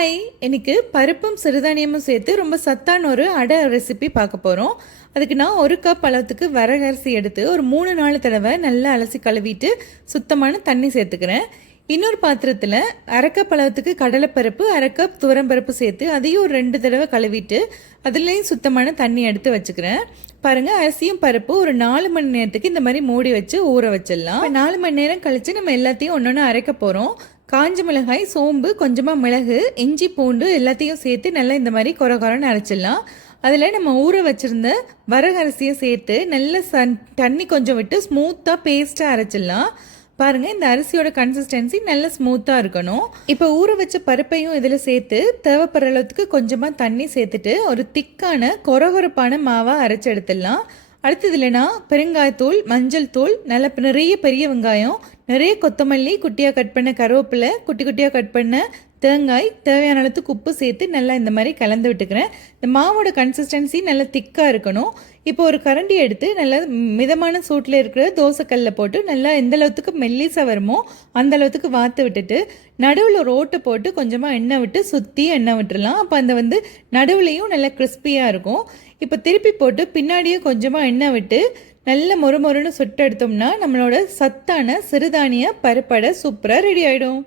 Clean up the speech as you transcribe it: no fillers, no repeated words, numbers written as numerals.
Hi, இன்னைக்கு பருப்பும் சிறுதானியமும் சேர்த்து ரொம்ப சத்தான ஒரு அடை ரெசிபி பார்க்க போகிறோம். அதுக்கு நான் 1 கப் அளவுக்கு வரகரிசி எடுத்து ஒரு 3-4 தடவை நல்லா அலசி கழுவிட்டு சுத்தமான தண்ணி சேர்த்துக்கிறேன். இன்னொரு பாத்திரத்தில் 1/2 கப் அளவுக்கு கடலைப்பருப்பு, 1/2 கப் துவரம்பருப்பு சேர்த்து அதையும் ஒரு 2 தடவை கழுவிட்டு அதுலேயும் சுத்தமான தண்ணி எடுத்து வச்சுக்கிறேன். பாருங்கள், அரிசியும் பருப்பு ஒரு 4 மணி நேரத்துக்கு இந்த மாதிரி மூடி வச்சு ஊற வச்சிடலாம். 4 மணி நேரம் கழித்து நம்ம எல்லாத்தையும் ஒன்று அரைக்க போகிறோம். காஞ்ச மிளகாய், சோம்பு, கொஞ்சமாக மிளகு, இஞ்சி, பூண்டு எல்லாத்தையும் சேர்த்து நல்லா இந்த மாதிரி கொரன்னு அரைச்சிடலாம். அதில் நம்ம ஊற வச்சுருந்த வரகரிசியை சேர்த்து நல்ல தண்ணி கொஞ்சம் விட்டு ஸ்மூத்தாக பேஸ்ட்டாக அரைச்சிடலாம். பாருங்கள், இந்த அரிசியோட கன்சிஸ்டன்சி நல்ல ஸ்மூத்தாக இருக்கணும். இப்போ ஊற வச்ச பருப்பையும் இதில் சேர்த்து தேவைப்படுற அளவுக்கு கொஞ்சமாக தண்ணி சேர்த்துட்டு ஒரு திக்கான கொரகொரப்பான மாவாக அரைச்சி எடுத்துடலாம். அடுத்ததுல நான் பெருங்காயத்தூள், மஞ்சள் தூள், நிறைய பெரிய வெங்காயம், நிறைய கொத்தமல்லி, குட்டியாக கட் பண்ண கருவேப்பிலை, குட்டி குட்டியாக கட் பண்ண தேங்காய், தேவையான அளவுக்கு உப்பு சேர்த்து நல்லா இந்த மாதிரி கலந்து விட்டுக்கிறேன். இந்த மாவோட கன்சிஸ்டன்சி நல்லா திக்காக இருக்கணும். இப்போ ஒரு கரண்டி எடுத்து நல்லா மிதமான சூட்டில் இருக்கிற தோசைக்கல்லில் போட்டு நல்லா எந்த அளவுக்கு மெல்லிசாக வருமோ அந்த அளவுக்கு வாத்து விட்டுட்டு நடுவில் ஒரு ஓட்டை போட்டு கொஞ்சமாக எண்ணெய் விட்டு சுற்றி எண்ணெய் விட்டுடலாம். அப்போ அந்த நடுவுலையும் நல்லா கிறிஸ்பியாக இருக்கும். இப்போ திருப்பி போட்டு பின்னாடியே கொஞ்சமாக எண்ணெய் விட்டு நல்ல மொறுமொறுன்னு சுட்டு எடுத்தோம்னா நம்மளோட சத்தான சிறுதானிய பருப்படை சூப்பராக ரெடி ஆகிடும்.